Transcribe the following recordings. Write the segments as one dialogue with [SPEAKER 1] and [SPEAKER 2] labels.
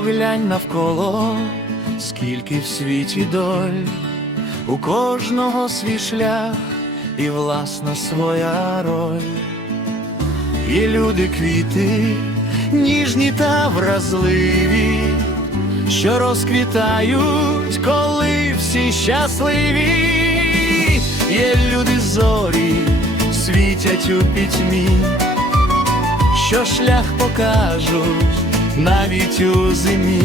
[SPEAKER 1] Поглянь навколо, скільки в світі доль, у кожного свій шлях і власна своя роль. Є люди квіти, ніжні та вразливі, що розквітають, коли всі щасливі. Є люди зорі, світять у пітьмі, що шлях покажуть навіть у зимі.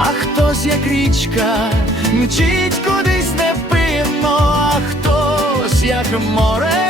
[SPEAKER 1] А хтось, як річка, мчить кудись невпинно, а хтось, як море,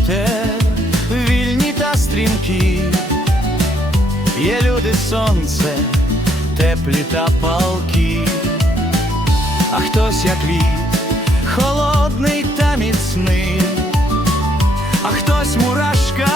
[SPEAKER 1] вітер, вільні та стрімкі, є люди сонце, теплі та палки, а хтось як віт, холодний та міцний, а хтось мурашка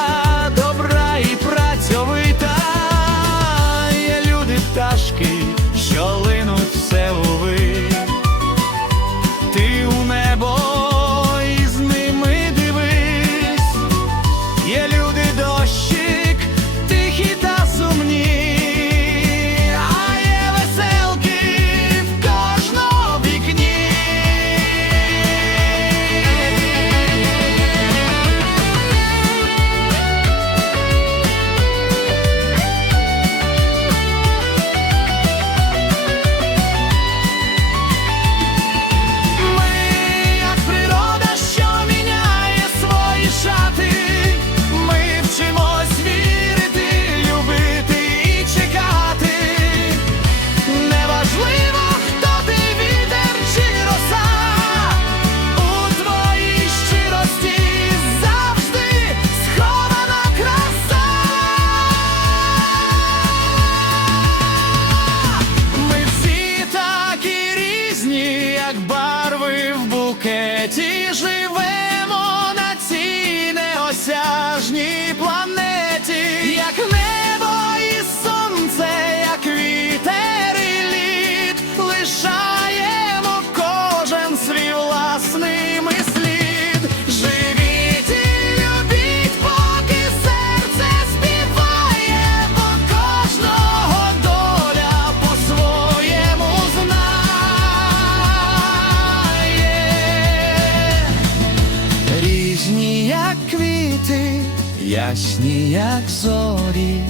[SPEAKER 1] ясні, як зорі.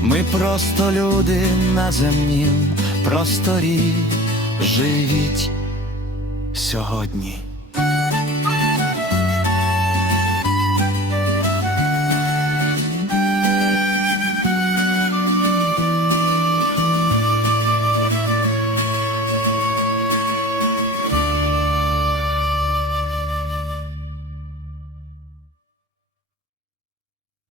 [SPEAKER 1] Ми просто люди на земнім просторі. Живіть сьогодні.